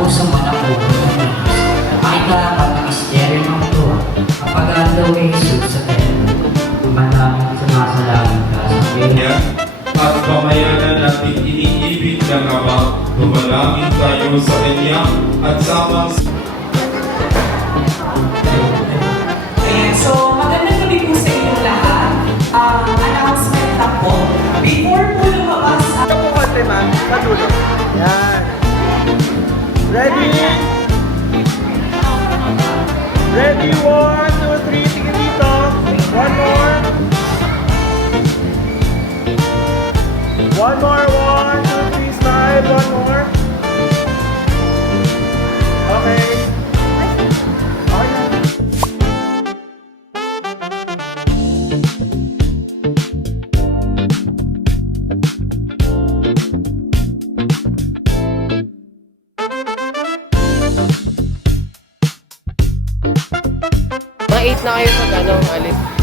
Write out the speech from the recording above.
Ako sa mga ulo ng Diyos, ay nakakatamis din ang tuwa, kapag andaw ay Jesus sa kanya, manaming sumasalamin ka sa kanya. At pamayanan natin iniibig ng Ama, tumalangin tayo sa Kanya at samang Ayan, so magandang gabi po sa inyong lahat. Announcement na po. Before po lumabas Ito po konti ma'am, sa dulo. Yan. Ready? Ready, 1, 2, 3, sige dito. One more. One more, 1, 2, 3, smile. One more. Okay. Okay. Mga 8 na kayo pag alis.